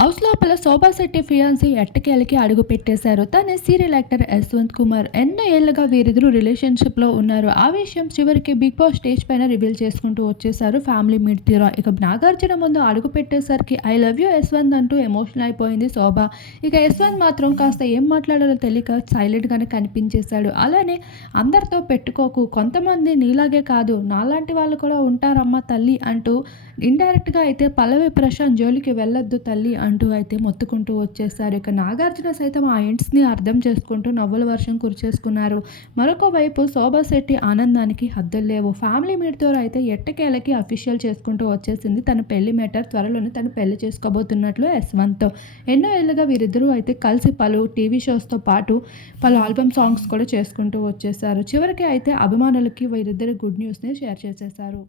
House లోపల Shobha Shetty fiancée ఎట్టకేలకి అడుగు పెట్టేశారు. తనే సీరియల్ యాక్టర్ యశ్వంత్ కుమార్ ఎన్నో ఏళ్ళుగా వీరిద్దరు రిలేషన్షిప్లో ఉన్నారు. ఆ విషయం చివరికి బిగ్ బాస్ స్టేజ్ పైన రివీల్ చేసుకుంటూ వచ్చేసారు ఫ్యామిలీ మీట్ తీరా ఇక నాగార్జున ముందు అడుగు పెట్టేసరికి ఐ లవ్ యూ యశ్వంత్ అంటూ ఎమోషనల్ అయిపోయింది శోభ. ఇక యశ్వంత్ మాత్రం కాస్త ఏం మాట్లాడాలో తెలియక సైలెంట్ గానే కనిపించేశాడు. అలానే అందరితో పెట్టుకోకు కొంతమంది నీలాగే కాదు నాలాంటి వాళ్ళు కూడా ఉంటారమ్మా తల్లి అంటూ ఇండైరెక్ట్గా అయితే పల్లవి ప్రశాంత్ జోలికి వెళ్ళొద్దు తల్లి అంటూ అంటూ అయితే మొత్తుకుంటూ వచ్చేసారు. ఇక నాగార్జున సైతం ఆ ఎండ్స్ని అర్థం చేసుకుంటూ నవ్వుల వర్షం కురిచేసుకున్నారు. మరొక వైపు శోభా శెట్టి ఆనందానికి హద్దులు లేవు. ఫ్యామిలీ మీట్తో అయితే ఎట్టకేలకి అఫీషియల్ చేసుకుంటూ వచ్చేసింది. తన పెళ్ళి మేటర్ త్వరలోనే తను పెళ్ళి చేసుకోబోతున్నట్లు యశ్వంత్. ఎన్నో ఏళ్ళుగా వీరిద్దరూ అయితే కలిసి పలు టీవీ షోస్తో పాటు పలు ఆల్బమ్ సాంగ్స్ కూడా చేసుకుంటూ వచ్చేసారు. చివరికి అయితే అభిమానులకి వీరిద్దరి గుడ్ న్యూస్ని షేర్ చేసేసారు.